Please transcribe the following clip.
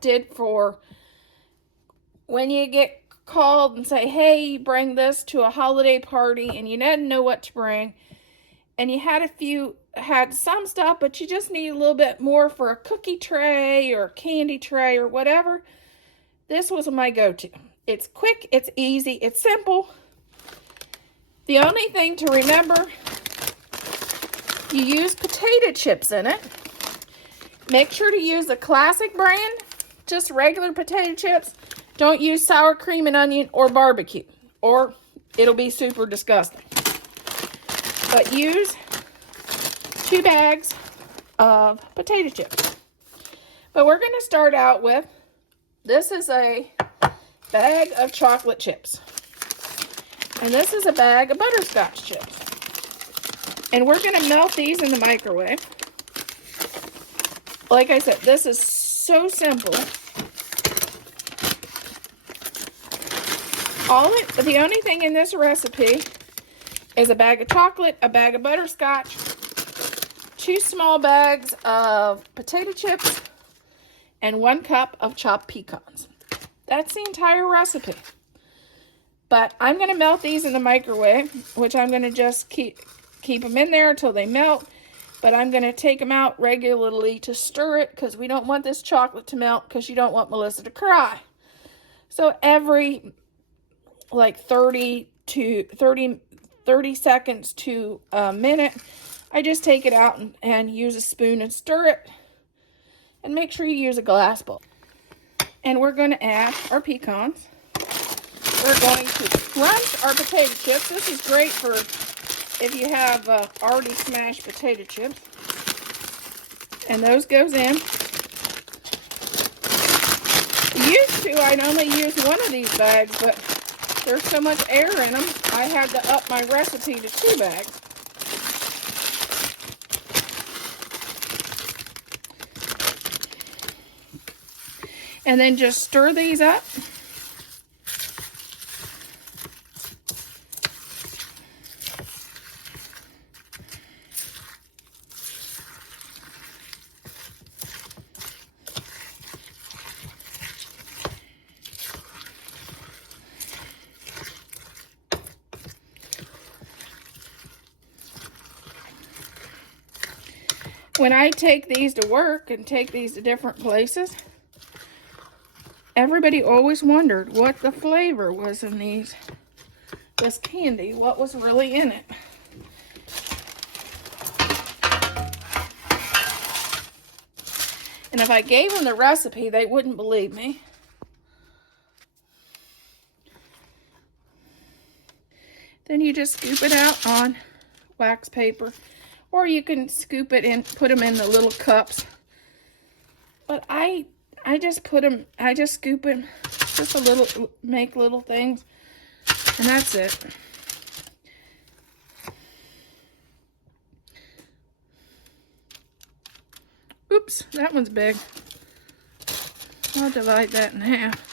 did for when you get called and say, hey, bring this to a holiday party, and you didn't know what to bring, and you had some stuff, but you just need a little bit more for a cookie tray or a candy tray or whatever. This was my go-to. It's quick, it's easy, it's simple. The only thing to remember, you use potato chips in it. Make sure to use a classic brand, just regular potato chips. Don't use sour cream and onion or barbecue, or it'll be super disgusting. But use 2 bags of potato chips. But we're going to start out with, this is a bag of chocolate chips. And this is a bag of butterscotch chips. And we're going to melt these in the microwave. Like I said, this is so simple. The only thing in this recipe is a bag of chocolate, a bag of butterscotch, 2 small bags of potato chips, and 1 cup of chopped pecans. That's the entire recipe. But I'm going to melt these in the microwave, which I'm going to just keep them in there until they melt. But I'm going to take them out regularly to stir it, because we don't want this chocolate to melt, because you don't want Melissa to cry. So every like 30 seconds to a minute, I just take it out and use a spoon and stir it. And make sure you use a glass bowl. And we're going to add our pecans. We're going to crunch our potato chips. This is great for if you have already smashed potato chips. And those goes in. Used to, I'd only use 1 of these bags, but there's so much air in them, I had to up my recipe to 2 bags. And then just stir these up. When I take these to work and take these to different places, everybody always wondered what the flavor was in this candy, what was really in it. And if I gave them the recipe, they wouldn't believe me. Then you just scoop it out on wax paper. Or you can scoop it and put them in the little cups. But I just scoop them just a little, make little things. And that's it. Oops, that one's big. I'll divide that in half.